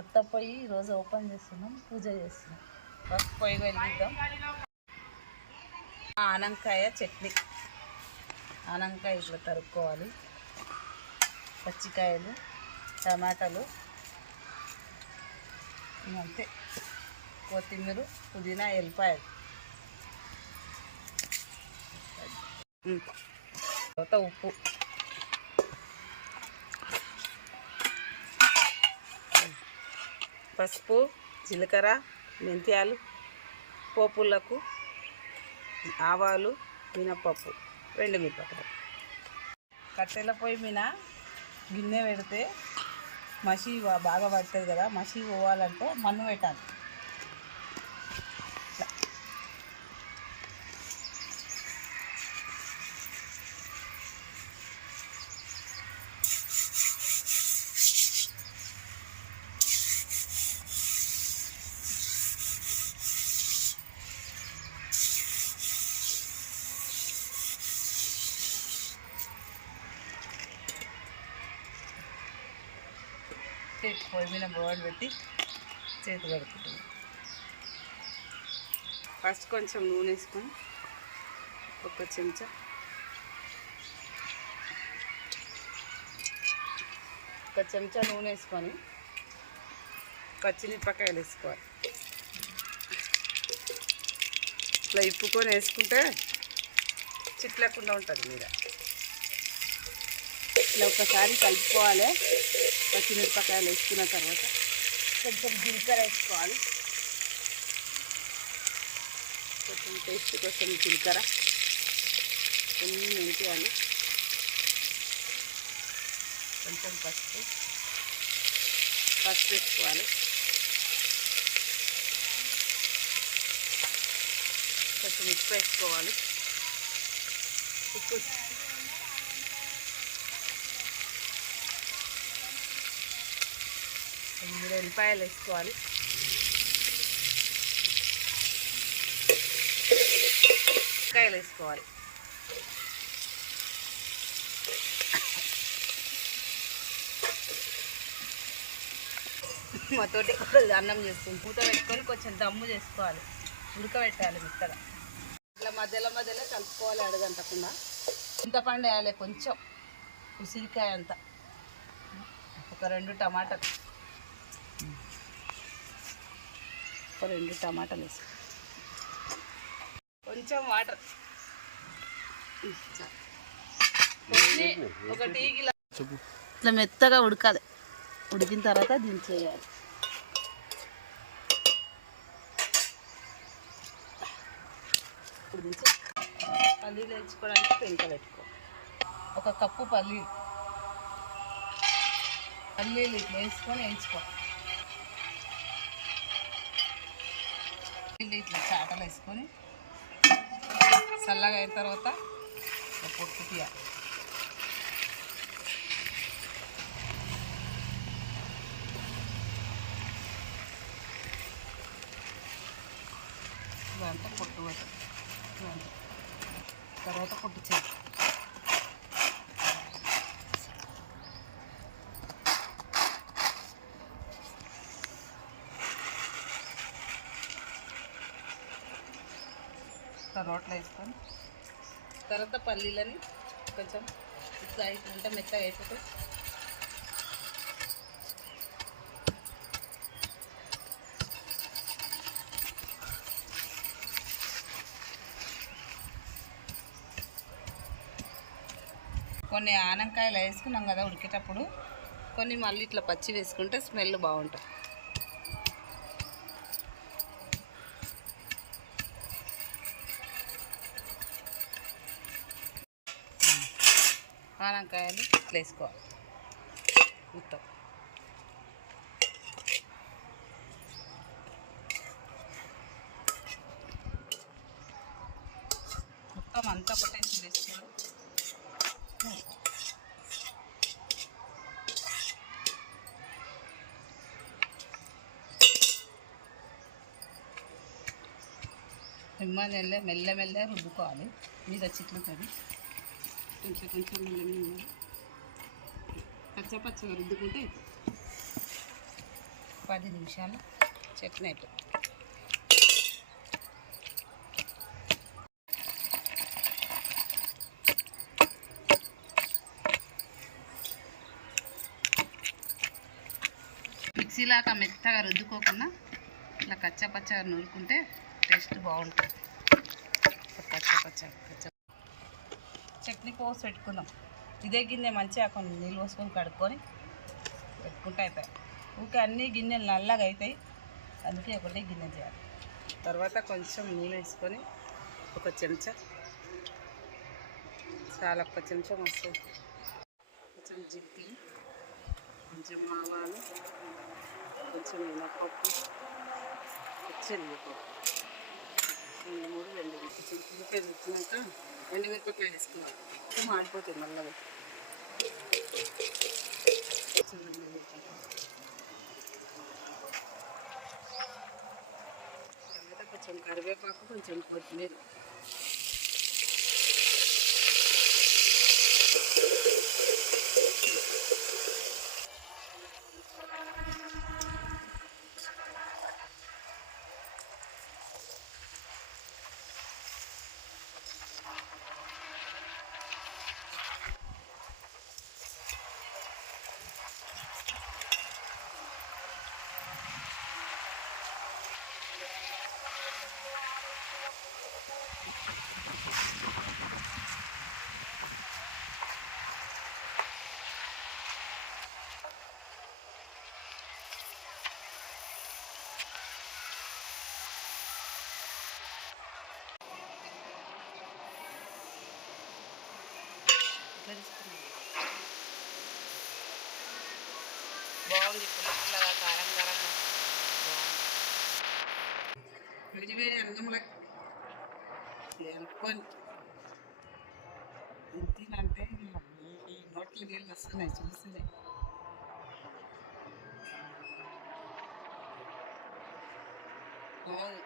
కొత్త పొయ్యి ఈరోజు ఓపెన్ చేస్తున్నాం, పూజ చేస్తున్నాం. ఫస్ట్ పొయ్యి వెలిగిద్దాం. ఆనంకాయ చట్నీ. ఆనంకాయ ఇట్లా తరుక్కోవాలి. పచ్చికాయలు, టమాటాలు, అంతే. కొత్తిమీర, పుదీనా, ఎల్లిపాయలు, తర్వాత ఉప్పు, పసుపు, జీలకర్ర, మెంతియాలు, పోపులకు ఆవాలు, మినపప్పు, ఎండుమిరపకాయలు. కట్టెల పొయ్యి మీద గిన్నె పెడితే మసి బాగా పడుతుంది కదా. మసి పోవాలంటే మన్ను పెట్టాలి. పొయ్యి మీద బోర్డు పెట్టి చేతి కడుపుతుంది. ఫస్ట్ కొంచెం నూనె వేసుకొని ఒక చెంచా, నూనె వేసుకొని పచ్చిమిరపకాయలు వేసుకోవాలి. ఇట్లా ఇప్పుకొని వేసుకుంటే చిట్లకుండా ఉంటుంది మీద. ఇట్లా ఒకసారి కలుపుకోవాలి. పచ్చిమిరపకాయలు వేసుకున్న తర్వాత కొంచెం జీలకర్ర వేసుకోవాలి. కొంచెం టేస్ట్ కోసం జీలకర్ర, కొన్ని మెంతియాలు, కొంచెం పసుపు వేసుకోవాలి. కొంచెం ఉప్పు వేసుకోవాలి. ఉప్పు ఎల్లిపాయలు వేసుకోవాలి. కాయలు వేసుకోవాలి. మాతోటి అన్నం చేసుకుని మూత పెట్టుకొని కొంచెం దమ్ము చేసుకోవాలి. ఉడకబెట్టాలి మెత్తగా. ఇట్లా మధ్యలో కలుపుకోవాలి అడగంటకుండా. చింతపండు వేయాలి కొంచెం, ఉసిరికాయ అంతా, ఒక 2 టమాటాలు, వేసి కొంచెం వాటర్, ఒక టీ గిలాస్. ఇట్లా మెత్తగా ఉడకాలి. ఉడికిన తర్వాత దించేయాలి. ఇప్పుడు దించి పల్లీలు వేయించుకోవడానికి పెంక పెట్టుకో. ఒక కప్పు పల్లీలు ఇట్లా వేసుకొని వేయించుకో. ఇట్లా చాటలు వేసుకొని చల్లగా అయిన తర్వాత పొట్టు తీయాలి. ఇదంతా పొట్టు పడుతుంది. తర్వాత పొట్టు చేయాలి. రోట్లో వేసుకొని తర్వాత పల్లీలని కొంచెం ఇట్లా అంటే మెత్తగా అయిపోతుంది. కొన్ని ఆనంకాయలు వేసుకున్నాం కదా ఉడికేటప్పుడు, కొన్ని మళ్ళీ ఇట్లా పచ్చి వేసుకుంటే స్మెల్ బాగుంటుంది. ఆనంకాయలు ఇట్లా వేసుకోవాలి మొత్తం. అంతా ఒకటేసి వేసుకోవాలి. మెల్ల రుద్దుకోవాలి. మీద చిట్లుతుంది కొంచెం మెల్ల పచ్చగా రుద్దుకుంటే 10 నిమిషాలు చట్నీ అయిపోయింది. మిక్సీలాగా మెత్తగా రుద్దుకోకుండా ఇట్లా కచ్చపచ్చగా నూరుకుంటే టేస్ట్ బాగుంటుంది. కచ్చ చట్నీ పోసి పెట్టుకుందాం. ఇదే గిన్నె మంచిగా కొన్ని నీళ్ళు పోసుకొని కడుక్కొని పెట్టుకుంటే అయిపోయాయి. ఊకే అన్ని గిన్నెలు నల్లగా అవుతాయి, అందుకే ఒకటే గిన్నె చేయాలి. తర్వాత కొంచెం నూనె వేసుకొని ఒక చెంచా, చాలా ఒక్క చెంచా వస్తుంది, కొంచెం జీలకర్ర, కొంచెం ఆవాలు, కొంచెం మినపప్పు, శనగపప్పు, 2-3 ఎండుమిర్చి, కొంచెం ఉల్లిపాయ వచ్చినాక ఎండుమిరపకాయ వేసుకోవాలి. మాడిపోతుంది నల్లగా. తర్వాత కొంచెం కరివేపాకు, కొంచెం కొత్తిమీర, బాగుంది. పుల్లగా కారం కారంగా బాగుంది. వేడి అన్నంలో కలుపుకొని తినంటే నోట్లో నీళ్ళు వస్తున్నాయి చూస్తేనే. బాగుంది.